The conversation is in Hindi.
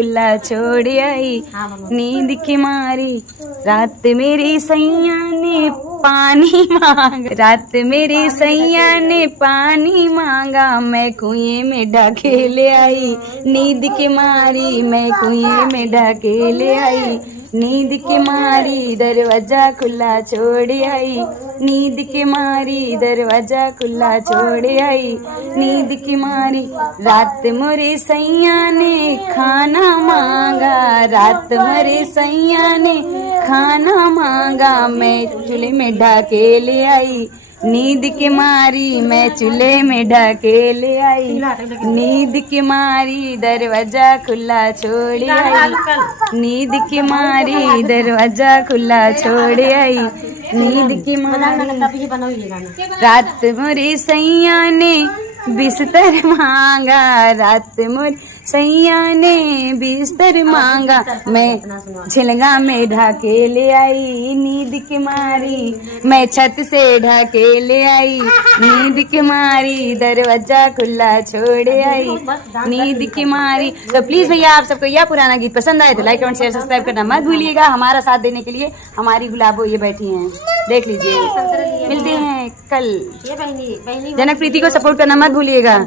खुला छोड़ आई, नींद की मारी रात मेरी सैया ने पानी मांगा, रात मेरी सैया ने पानी मांगा, मैं कुएं में ढके ले आई, नींद की मारी मैं कुएं में ढके ले आई, नींद की मारी दरवाजा खुला छोड़ आई, नींद की मारी दरवाजा खुला छोड़ आई, नींद की मारी रात मोरे सैया ने खाना मांगा, रात मोरे सैया ने खाना मांगा, मैं चूल्हे में ढके ले आई, नींद की मारी मैं चूल्हे में ढके ले आई, नींद की मारी दरवाजा खुला छोड़ आई, नींद की मारी दरवाजा खुला छोड़ आई, नींद की मारी रात मोरे सैया ने बिस्तर मांगा, रात मोरे सैया ने बिस्तर मांगा, मैं झिलगा में ढके ले आई, नींद की मारी मैं छत से ढके ले आई, नींद की मारी दरवाजा खुला छोड़ आई, नींद की मारी। तो प्लीज भैया आप सबको यह पुराना गीत पसंद आए तो लाइक और शेयर सब्सक्राइब करना मत भूलिएगा। हमारा साथ देने के लिए हमारी गुलाबो ये बैठी हैं, देख लीजिए। मिलते हैं कल। जनक प्रीति को सपोर्ट करना मत भूलिएगा।